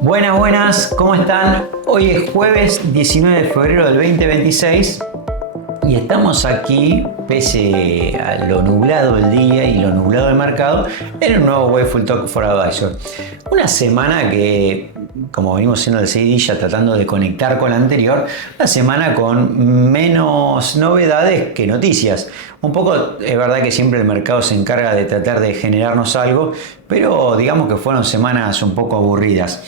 Buenas, buenas, ¿cómo están? Hoy es jueves 19 de febrero del 2026 y estamos aquí, pese a lo nublado del día y lo nublado del mercado, en un nuevo Wayful Talk for Advisor. Una semana que, como venimos haciendo el seguidilla tratando de conectar con la anterior, una semana con menos novedades que noticias. Un poco es verdad que siempre el mercado se encarga de tratar de generarnos algo, pero digamos que fueron semanas un poco aburridas.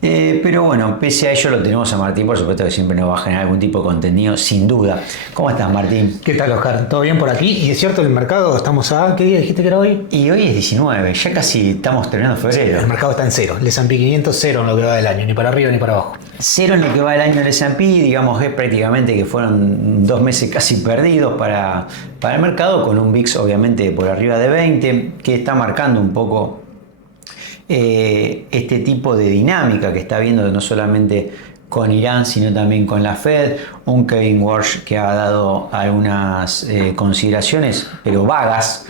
Pero bueno, pese a ello lo tenemos a Martín, por supuesto que siempre nos va a generar algún tipo de contenido, sin duda. ¿Cómo estás, Martín? ¿Qué tal, Oscar? ¿Todo bien por aquí? Y es cierto, el mercado, estamos a... ¿Qué día dijiste que era hoy? Y hoy es 19, ya casi estamos terminando febrero. El mercado está en cero. El S&P 500 cero en lo que va del año, ni para arriba ni para abajo. Cero en lo que va del año del S&P, digamos que prácticamente que fueron 2 meses casi perdidos para el mercado, con un VIX obviamente por arriba de 20, que está marcando un poco este tipo de dinámica que está viendo no solamente con Irán sino también con la Fed, un Kevin Warsh que ha dado algunas consideraciones pero vagas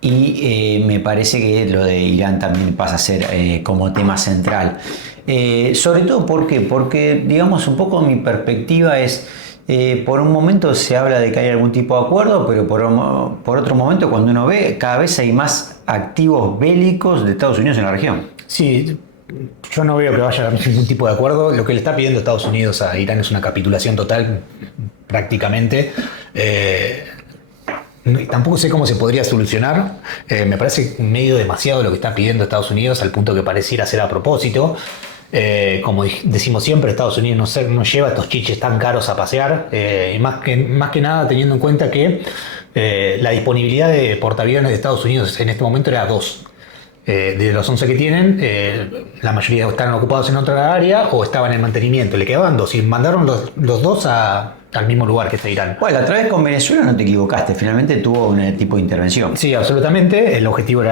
y me parece que lo de Irán también pasa a ser como tema central, sobre todo porque digamos un poco mi perspectiva es por un momento se habla de que hay algún tipo de acuerdo, pero por otro momento cuando uno ve cada vez hay más activos bélicos de Estados Unidos en la región. Sí, yo no veo que vaya a haber ningún tipo de acuerdo. Lo que le está pidiendo Estados Unidos a Irán es una capitulación total, prácticamente. Tampoco sé cómo se podría solucionar. Me parece medio demasiado lo que está pidiendo Estados Unidos, al punto que pareciera ser a propósito. Como decimos siempre, Estados Unidos no lleva estos chiches tan caros a pasear, y más que nada teniendo en cuenta que la disponibilidad de portaaviones de Estados Unidos en este momento era 2. De los 11 que tienen, la mayoría están ocupados en otra área o estaban en mantenimiento. Le quedaban 2 y mandaron los 2 al mismo lugar que está Irán. Bueno, la otra vez con Venezuela no te equivocaste, finalmente tuvo un tipo de intervención. Sí, absolutamente. El objetivo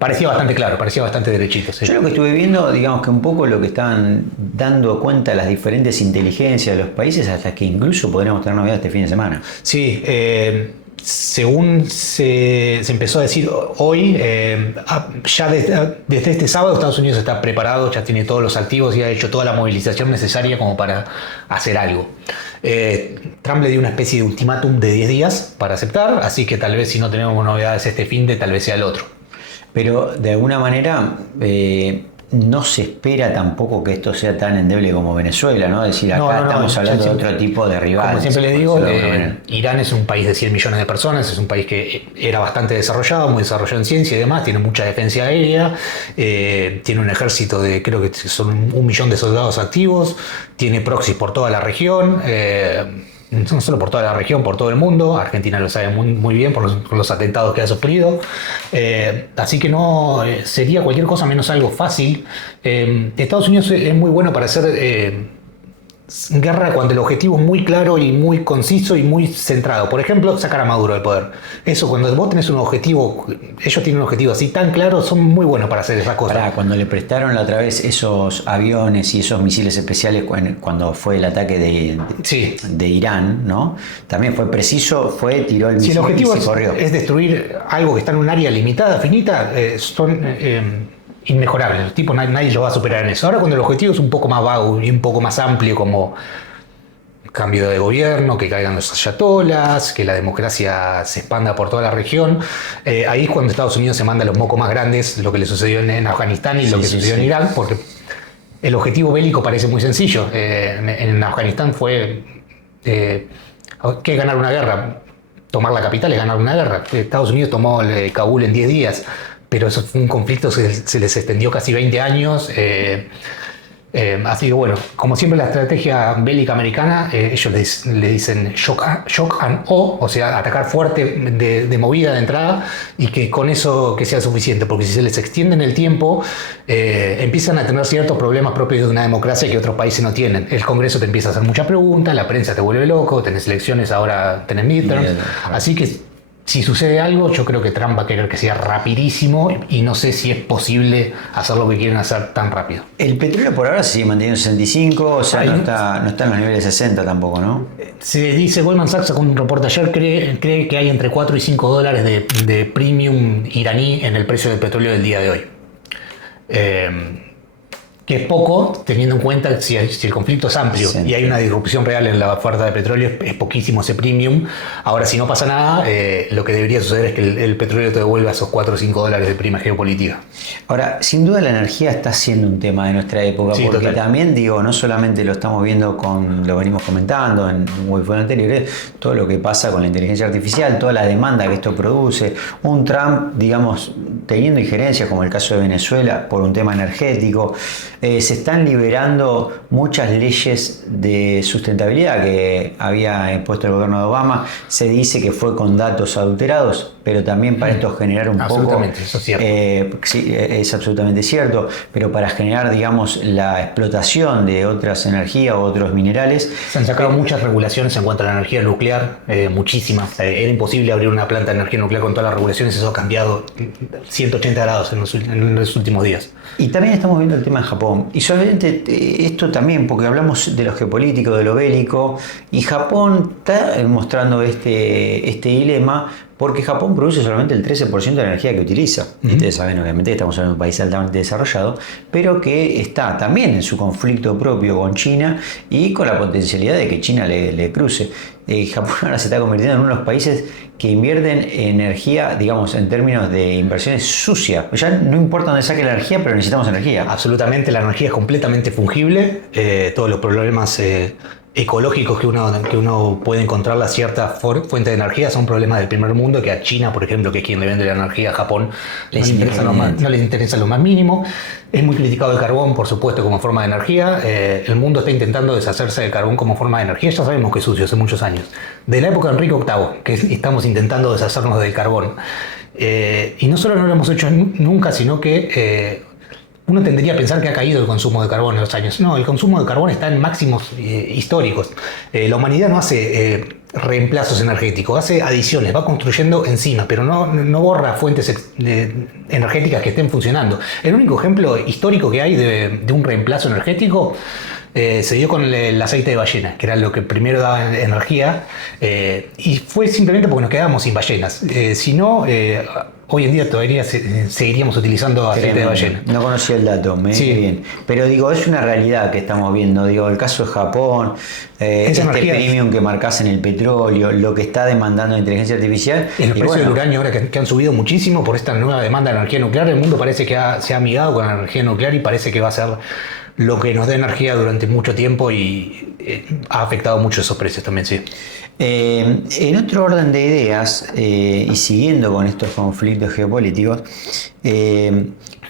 parecía bastante claro, parecía bastante derechito. Sí. Yo lo que estuve viendo, digamos que un poco lo que estaban dando cuenta las diferentes inteligencias de los países, hasta que incluso podríamos tener novedades este fin de semana. Sí, según se empezó a decir hoy, ya desde este sábado Estados Unidos está preparado, ya tiene todos los activos y ha hecho toda la movilización necesaria como para hacer algo. Trump le dio una especie de ultimátum de 10 días para aceptar, así que tal vez si no tenemos novedades este fin de, tal vez sea el otro. Pero de alguna manera no se espera tampoco que esto sea tan endeble como Venezuela, ¿no? Es decir, acá estamos hablando de otro tipo de rivales. Como siempre le digo, Irán es un país de 100 millones de personas, es un país que era bastante desarrollado, muy desarrollado en ciencia y demás, tiene mucha defensa aérea, tiene un ejército de, creo que son 1 millón de soldados activos, tiene proxies por toda la región, no solo por toda la región, por todo el mundo. Argentina lo sabe muy bien por los atentados que ha sufrido. Así que no sería cualquier cosa menos algo fácil. Estados Unidos es muy bueno para hacer guerra cuando el objetivo es muy claro y muy conciso y muy centrado. Por ejemplo, sacar a Maduro del poder. Eso, cuando vos tenés un objetivo, ellos tienen un objetivo así tan claro, son muy buenos para hacer esas cosas. Cuando le prestaron la otra vez esos aviones y esos misiles especiales cuando fue el ataque de Irán, ¿no? También fue preciso, tiró el misil si el objetivo y se corrió. Es destruir algo que está en un área limitada, finita, son inmejorable, el tipo nadie lo va a superar en eso. Ahora cuando el objetivo es un poco más vago y un poco más amplio, como cambio de gobierno, que caigan los ayatolas, que la democracia se expanda por toda la región, ahí es cuando Estados Unidos se manda los mocos más grandes, lo que le sucedió en Afganistán y lo que sucedió en Irán, porque el objetivo bélico parece muy sencillo. En Afganistán fue ¿qué es ganar una guerra? Tomar la capital es ganar una guerra. Estados Unidos tomó Kabul en 10 días. Pero eso fue un conflicto que se les extendió casi 20 años. Así que bueno, como siempre la estrategia bélica americana, ellos le dicen shock and awe, o sea, atacar fuerte de movida de entrada y que con eso que sea suficiente, porque si se les extiende en el tiempo, empiezan a tener ciertos problemas propios de una democracia que otros países no tienen. El Congreso te empieza a hacer muchas preguntas, la prensa te vuelve loco, tenés elecciones, ahora tenés midterms, así que si sucede algo, yo creo que Trump va a querer que sea rapidísimo y no sé si es posible hacer lo que quieren hacer tan rápido. El petróleo por ahora se sigue manteniendo en 65, o sea, no está en los niveles de 60 tampoco, ¿no? Se dice, Goldman Sachs sacó un reporte ayer, cree que hay entre 4 y 5 dólares de premium iraní en el precio del petróleo del día de hoy. Que es poco, teniendo en cuenta si el conflicto es amplio y hay una disrupción real en la oferta de petróleo, es poquísimo ese premium. Ahora, si no pasa nada, lo que debería suceder es que el petróleo te devuelva esos 4 o 5 dólares de prima geopolítica. Ahora, sin duda la energía está siendo un tema de nuestra época, Sí, porque total. también, digo, no solamente lo estamos viendo lo venimos comentando en webinars anteriores, todo lo que pasa con la inteligencia artificial, toda la demanda que esto produce, un Trump, digamos, teniendo injerencias, como el caso de Venezuela, por un tema energético. Se están liberando muchas leyes de sustentabilidad que había impuesto el gobierno de Obama. Se dice que fue con datos adulterados, pero también para esto generar un poco... Absolutamente, eso es cierto. Sí, es absolutamente cierto, pero para generar, digamos, la explotación de otras energías o otros minerales. Se han sacado muchas regulaciones en cuanto a la energía nuclear, muchísimas. Era imposible abrir una planta de energía nuclear con todas las regulaciones, eso ha cambiado 180 grados en los últimos días. Y también estamos viendo el tema en Japón. Y solamente esto también, porque hablamos de lo geopolítico, de lo bélico, y Japón está mostrando este dilema, porque Japón produce solamente el 13% de la energía que utiliza. Y ustedes saben, obviamente, que estamos hablando de un país altamente desarrollado, pero que está también en su conflicto propio con China y con la potencialidad de que China le cruce. Japón ahora se está convirtiendo en uno de los países que invierten energía, digamos, en términos de inversiones sucias. Ya no importa dónde saque la energía, pero necesitamos energía. Absolutamente, la energía es completamente fungible. Todos los problemas ecológicos que uno puede encontrar a cierta fuente de energía son problemas del primer mundo, que a China, por ejemplo, que es quien le vende la energía a Japón, no les interesa lo más mínimo. Es muy criticado el carbón, por supuesto, como forma de energía. El mundo está intentando deshacerse del carbón como forma de energía. Ya sabemos que es sucio hace muchos años. De la época de Enrique VIII, que estamos intentando deshacernos del carbón. Y no solo no lo hemos hecho nunca, sino que uno tendría a pensar que ha caído el consumo de carbón en los años. No, el consumo de carbón está en máximos históricos. La humanidad no hace reemplazos energéticos, hace adiciones, va construyendo encima, pero no borra fuentes energéticas que estén funcionando. El único ejemplo histórico que hay de un reemplazo energético se dio con el aceite de ballena, que era lo que primero daba energía, y fue simplemente porque nos quedábamos sin ballenas. Si no, hoy en día todavía seguiríamos utilizando aceite de ballena. No conocía el dato, me viene bien. Pero digo, es una realidad que estamos viendo. Digo, el caso de Japón, este premium que marcas en el petróleo, lo que está demandando la inteligencia artificial. En los precios del uranio ahora que han subido muchísimo por esta nueva demanda de energía nuclear, el mundo parece que se ha amigado con la energía nuclear y parece que va a ser lo que nos dé energía durante mucho tiempo, y ha afectado mucho esos precios también, sí. En otro orden de ideas, y siguiendo con estos conflictos geopolíticos,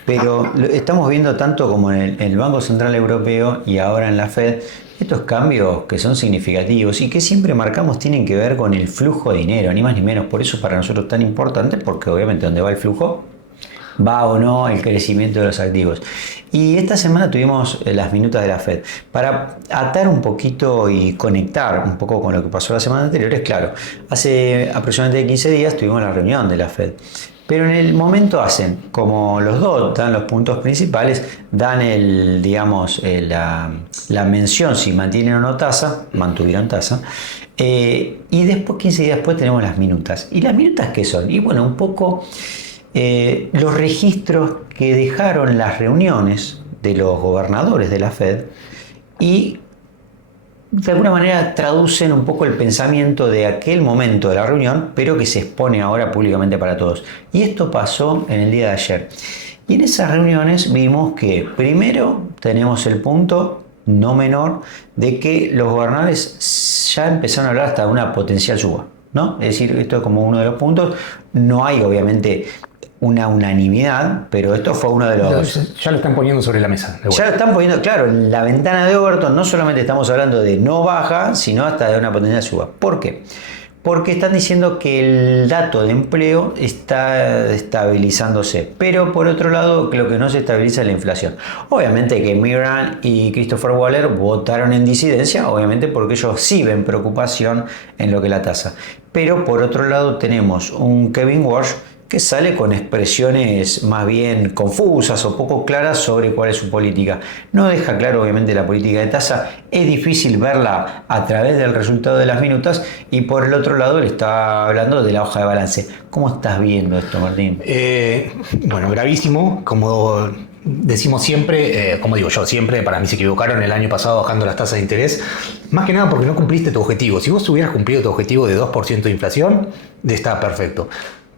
pero estamos viendo tanto como en el Banco Central Europeo y ahora en la Fed, estos cambios que son significativos y que siempre marcamos tienen que ver con el flujo de dinero, ni más ni menos. Por eso para nosotros es tan importante, porque obviamente donde va el flujo, va o no el crecimiento de los activos. Y esta semana tuvimos las minutas de la Fed. Para atar un poquito y conectar un poco con lo que pasó la semana anterior, es claro, hace aproximadamente 15 días tuvimos la reunión de la Fed. Pero en el momento hacen, como los dos dan los puntos principales, dan la mención si mantienen o no tasa, mantuvieron tasa, y después, 15 días después, tenemos las minutas. ¿Y las minutas qué son? Y bueno, un poco los registros que dejaron las reuniones de los gobernadores de la Fed y de alguna manera traducen un poco el pensamiento de aquel momento de la reunión, pero que se expone ahora públicamente para todos. Y esto pasó en el día de ayer. Y en esas reuniones vimos que primero tenemos el punto no menor de que los gobernadores ya empezaron a hablar hasta de una potencial suba, ¿no? Es decir, esto es como uno de los puntos. No hay obviamente una unanimidad, pero esto fue uno de los... Ya lo están poniendo sobre la mesa. Ya lo están poniendo, claro, en la ventana de Overton no solamente estamos hablando de no baja, sino hasta de una potencial suba. ¿Por qué? Porque están diciendo que el dato de empleo está estabilizándose, pero por otro lado lo que no se estabiliza es la inflación. Obviamente que Miran y Christopher Waller votaron en disidencia, obviamente porque ellos sí ven preocupación en lo que es la tasa. Pero por otro lado tenemos un Kevin Walsh que sale con expresiones más bien confusas o poco claras sobre cuál es su política. No deja claro obviamente la política de tasa, es difícil verla a través del resultado de las minutas, y por el otro lado le está hablando de la hoja de balance. ¿Cómo estás viendo esto, Martín? Bueno, gravísimo, como decimos siempre, como digo yo, siempre, para mí se equivocaron el año pasado bajando las tasas de interés, más que nada porque no cumpliste tu objetivo. Si vos hubieras cumplido tu objetivo de 2% de inflación, está perfecto.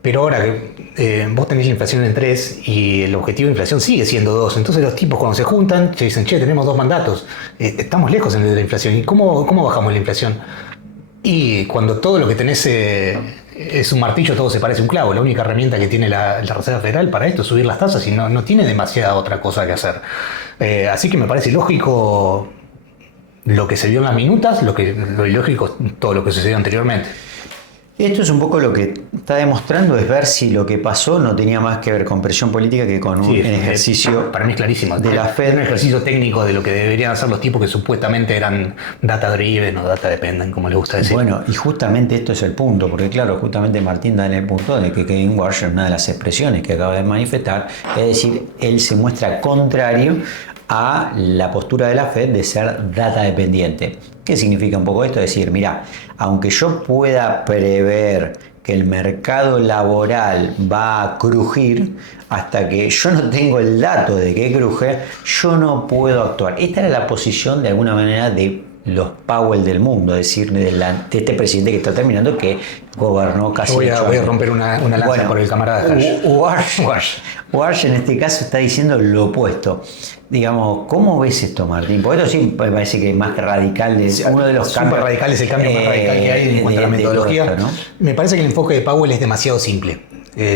Pero ahora que vos tenés la inflación en 3 y el objetivo de inflación sigue siendo 2, entonces los tipos cuando se juntan te dicen, che, tenemos 2 mandatos, estamos lejos en el de la inflación. ¿Y cómo bajamos la inflación? Y cuando todo lo que tenés es un martillo, todo se parece a un clavo. La única herramienta que tiene la Reserva Federal para esto es subir las tasas y no tiene demasiada otra cosa que hacer. Así que me parece lógico lo que se vio en las minutas, lo ilógico todo lo que sucedió anteriormente. Esto es un poco lo que está demostrando, es ver si lo que pasó no tenía más que ver con presión política que con un ejercicio. Para mí es clarísimo. De la Fed. Un ejercicio técnico de lo que deberían hacer los tipos que supuestamente eran data driven o data dependent, como le gusta decir. Bueno, y justamente esto es el punto, porque claro, justamente Martín da en el punto de que Kevin Warsh, una de las expresiones que acaba de manifestar, es decir, él se muestra contrario a la postura de la Fed de ser data dependiente. ¿Qué significa un poco esto? Es decir, mira, aunque yo pueda prever que el mercado laboral va a crujir, hasta que yo no tengo el dato de que cruje, yo no puedo actuar. Esta era la posición de alguna manera de los Powell del mundo, es decir, de este presidente que está terminando, que gobernó casi. Voy a romper una lanza por el camarada Warsh en este caso está diciendo lo opuesto. Digamos, ¿cómo ves esto, Martín? Porque esto sí me parece que es más radical, uno de los cambios radicales, el cambio más radical que hay en cuanto a la metodología. Esto, ¿no? Me parece que el enfoque de Powell es demasiado simple.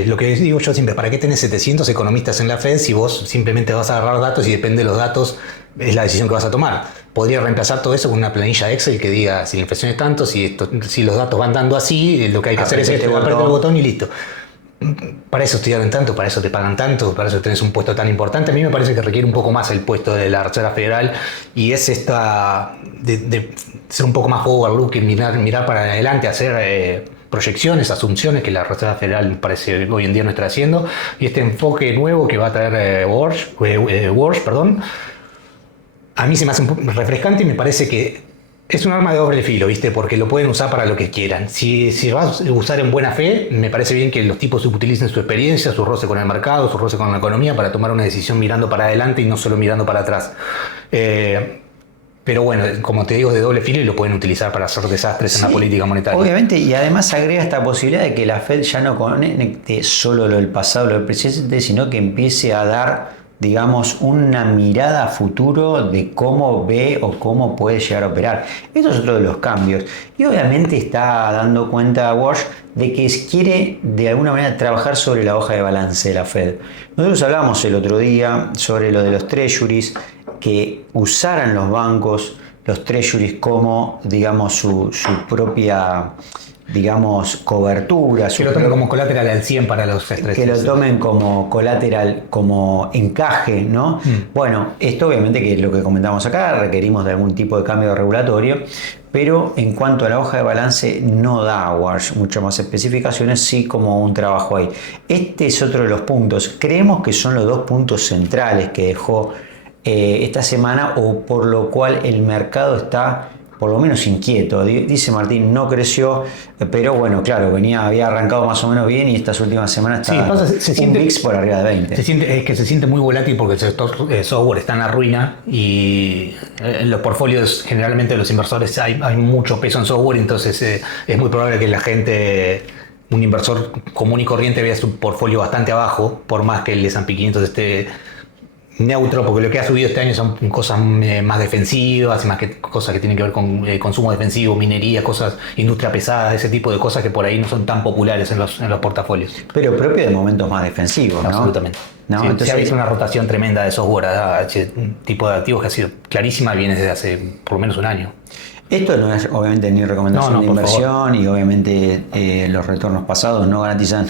Lo que digo yo siempre, ¿para qué tenés 700 economistas en la Fed si vos simplemente vas a agarrar datos y depende de los datos es la decisión que vas a tomar? Podría reemplazar todo eso con una planilla Excel que diga si la inflación es tanto, si los datos van dando así, lo que hay que hacer es apretar el botón y listo. Para eso estudiaron tanto, para eso te pagan tanto, para eso tenés un puesto tan importante. A mí me parece que requiere un poco más el puesto de la Reserva Federal y es esta de ser un poco más forward-looking, mirar para adelante, hacer proyecciones, asunciones que la Reserva Federal me parece hoy en día no está haciendo, y este enfoque nuevo que va a traer Warsh, a mí se me hace un poco refrescante y me parece que es un arma de doble filo, ¿viste? Porque lo pueden usar para lo que quieran. Si vas a usar en buena fe, me parece bien que los tipos utilicen su experiencia, su roce con el mercado, su roce con la economía para tomar una decisión mirando para adelante y no solo mirando para atrás. Pero bueno, como te digo, es de doble filo y lo pueden utilizar para hacer desastres en la política monetaria. Obviamente, y además agrega esta posibilidad de que la Fed ya no conecte solo lo del pasado, lo del presente, sino que empiece a dar, digamos, una mirada a futuro de cómo ve o cómo puede llegar a operar. Esto es otro de los cambios. Y obviamente está dando cuenta Warsh de que quiere de alguna manera trabajar sobre la hoja de balance de la Fed. Nosotros hablábamos el otro día sobre lo de los treasuries, que usaran los bancos los treasuries como, digamos, su propia, digamos, cobertura. Que lo tomen como colateral al 100 para los stress. Que lo tomen como colateral, como encaje, ¿no? Bueno, esto obviamente que es lo que comentamos acá, requerimos de algún tipo de cambio regulatorio, pero en cuanto a la hoja de balance no da Warsh muchas más especificaciones, sí como un trabajo ahí. Este es otro de los puntos. Creemos que son los dos puntos centrales que dejó esta semana, o por lo cual el mercado está por lo menos inquieto. Dice Martín, no creció, pero bueno, claro, había arrancado más o menos bien y estas últimas semanas está un VIX por arriba de 20. Es que se siente muy volátil porque el sector software está en la ruina y en los portfolios generalmente de los inversores hay mucho peso en software, entonces es muy probable que la gente, un inversor común y corriente, vea su portfolio bastante abajo, por más que el S&P 500 esté neutro, porque lo que ha subido este año son cosas más defensivas, más que cosas que tienen que ver con consumo defensivo, minería, cosas, industria pesada, ese tipo de cosas que por ahí no son tan populares en los portafolios. Pero propio de momentos más defensivos, ¿no? Absolutamente. ¿No? Sí, entonces ha habido una rotación tremenda de software a ese tipo de activos que ha sido clarísima y viene desde hace por lo menos un año. Esto no es obviamente ni recomendación de inversión, y obviamente los retornos pasados no garantizan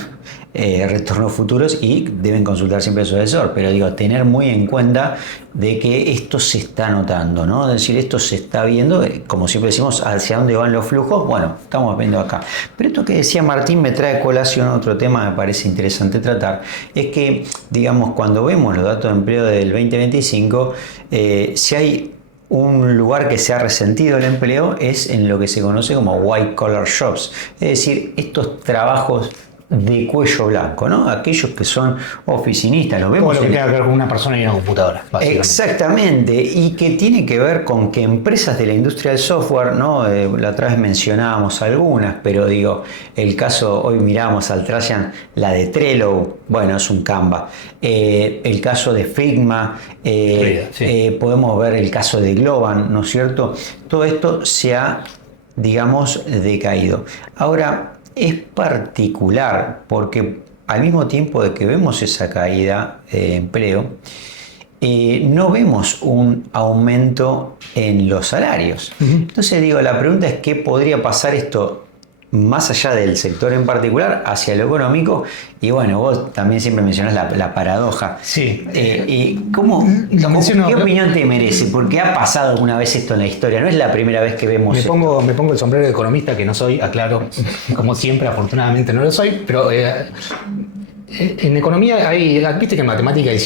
retornos futuros y deben consultar siempre a su asesor, pero digo, tener muy en cuenta de que esto se está notando, ¿no? Es decir, esto se está viendo, como siempre decimos, hacia dónde van los flujos. Bueno, estamos viendo acá. Pero esto que decía Martín me trae a colación otro tema que me parece interesante tratar, es que, digamos, cuando vemos los datos de empleo del 2025, si hay un lugar que se ha resentido el empleo es en lo que se conoce como white collar jobs, es decir, estos trabajos de cuello blanco, ¿no? Aquellos que son oficinistas, los vemos todo lo que tenga que ver con una persona y una computadora, básicamente. Exactamente, y que tiene que ver con que empresas de la industria del software, ¿no? La otra vez mencionábamos algunas, pero digo, el caso, hoy miramos al Trajan, la de Trello, bueno, es un Canva. El caso de Figma, Sí. podemos ver el caso de Globan, ¿no es cierto? Todo esto se ha, digamos, decaído. Ahora, es particular porque al mismo tiempo de que vemos esa caída de empleo, no vemos un aumento en los salarios. Entonces digo, la pregunta es qué podría pasar esto más allá del sector en particular hacia lo económico. Y bueno, vos también siempre mencionás la paradoja. Sí. ¿Y cómo, qué opinión te merece? Porque ha pasado alguna vez esto en la historia, no es la primera vez que vemos me esto. me pongo el sombrero de economista, que no soy, aclaro, como siempre, afortunadamente no lo soy, pero en economía viste que en matemática hay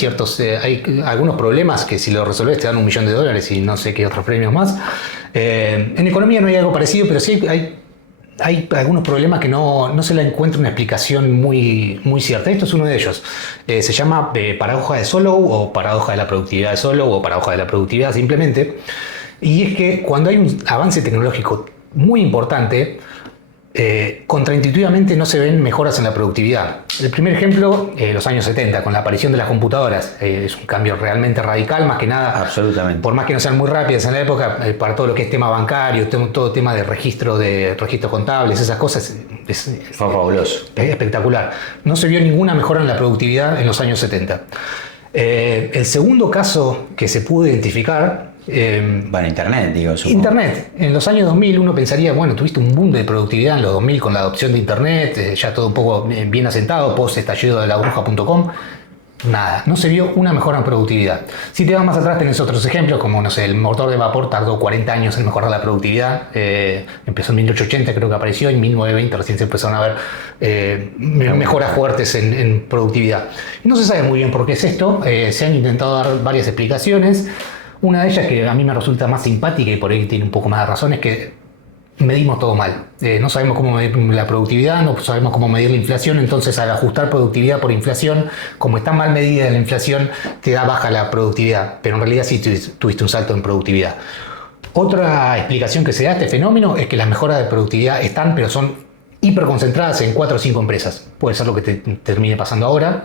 hay algunos problemas que si los resolves te dan $1 millón y no sé qué otros premios más. En economía no hay algo parecido, pero sí hay algunos problemas que no se le encuentra una explicación muy cierta. Esto es uno de ellos. Se llama paradoja de Solow o paradoja de la productividad de Solow o paradoja de la productividad simplemente. Y es que cuando hay un avance tecnológico muy importante, contraintuitivamente no se ven mejoras en la productividad. El primer ejemplo, los años 70, con la aparición de las computadoras. Es un cambio realmente radical, más que nada. Absolutamente. Por más que no sean muy rápidas en la época, para todo lo que es tema bancario, todo tema de registros contables, esas cosas, Fue fabuloso. es espectacular. No se vio ninguna mejora en la productividad en los años 70. El segundo caso que se pudo identificar... Bueno, Internet, digo. Supongo. Internet. En los años 2000 uno pensaría, bueno, tuviste un boom de productividad en los 2000 con la adopción de Internet, ya todo un poco bien asentado, post estallido de la burbuja.com. Nada, no se vio una mejora en productividad. Si te vas más atrás tenés otros ejemplos, como no sé, el motor de vapor tardó 40 años en mejorar la productividad. Empezó en 1880, creo que apareció, en 1920 recién se empezaron a ver mejoras fuertes en productividad. Y no se sabe muy bien por qué es esto, se han intentado dar varias explicaciones. Una de ellas que a mí me resulta más simpática y por ahí tiene un poco más de razón es que medimos todo mal. No sabemos cómo medir la productividad, no sabemos cómo medir la inflación, entonces al ajustar productividad por inflación, como está mal medida la inflación, te da baja la productividad, pero en realidad sí tuviste un salto en productividad. Otra explicación que se da a este fenómeno es que las mejoras de productividad están, pero son hiperconcentradas en 4 o 5 empresas. Puede ser lo que te termine pasando ahora.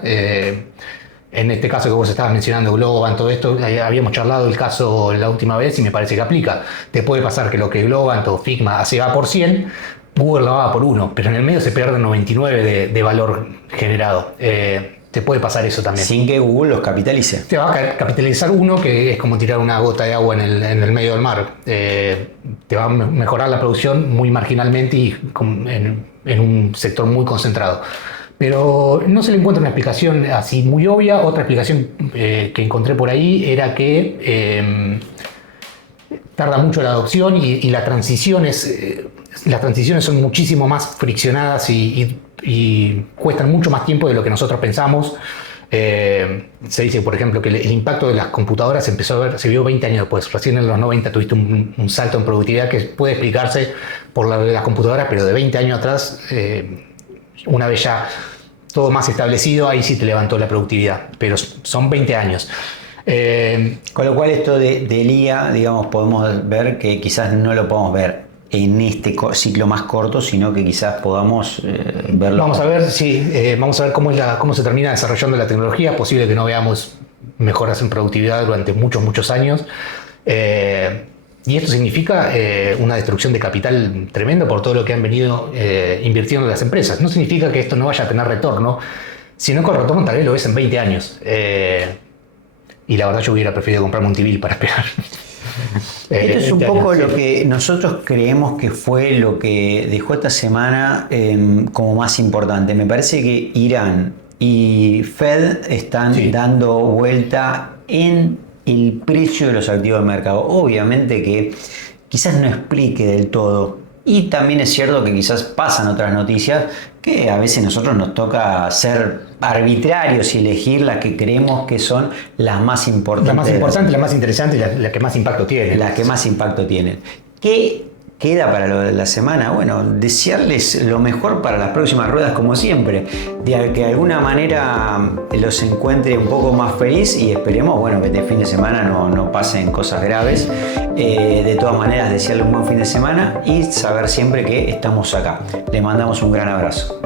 En este caso que vos estabas mencionando, Globan, todo esto, habíamos charlado el caso la última vez y me parece que aplica. Te puede pasar que lo que Globan o Figma se va por 100, Google lo va por 1, pero en el medio se pierde 99 de valor generado. Te puede pasar eso también. Sin que Google los capitalice. Te va a capitalizar uno, que es como tirar una gota de agua en el medio del mar. Te va a mejorar la producción muy marginalmente y en un sector muy concentrado. Pero no se le encuentra una explicación así muy obvia. Otra explicación que encontré por ahí era que tarda mucho la adopción y las transiciones son muchísimo más friccionadas y cuestan mucho más tiempo de lo que nosotros pensamos. Se dice, por ejemplo, que el impacto de las computadoras se vio 20 años después. Recién en los 90 tuviste un salto en productividad que puede explicarse por las computadoras, pero de 20 años atrás... una vez ya todo más establecido, ahí sí te levantó la productividad, pero son 20 años. Con lo cual esto del IA, digamos, podemos ver que quizás no lo podemos ver en este ciclo más corto, sino que quizás podamos verlo. Vamos a ver cómo se termina desarrollando la tecnología. Es posible que no veamos mejoras en productividad durante muchos años. Y esto significa una destrucción de capital tremendo por todo lo que han venido invirtiendo las empresas. No significa que esto no vaya a tener retorno, sino que el retorno tal vez lo ves en 20 años. Y la verdad yo hubiera preferido comprarme un T-bill para esperar. Esto es un poco lo que nosotros creemos que fue lo que dejó esta semana como más importante. Me parece que Irán y Fed están dando vuelta en el precio de los activos del mercado. Obviamente que quizás no explique del todo. Y también es cierto que quizás pasan otras noticias que a veces nosotros nos toca ser arbitrarios y elegir las que creemos que son las más importantes. Las más importantes, las más interesantes y las que más impacto tienen. Las que más impacto tienen. ¿Qué queda para lo de la semana? Bueno, desearles lo mejor para las próximas ruedas como siempre, de que de alguna manera los encuentre un poco más feliz y esperemos, bueno, que este fin de semana no pasen cosas graves. De todas maneras, desearles un buen fin de semana y saber siempre que estamos acá. Les mandamos un gran abrazo.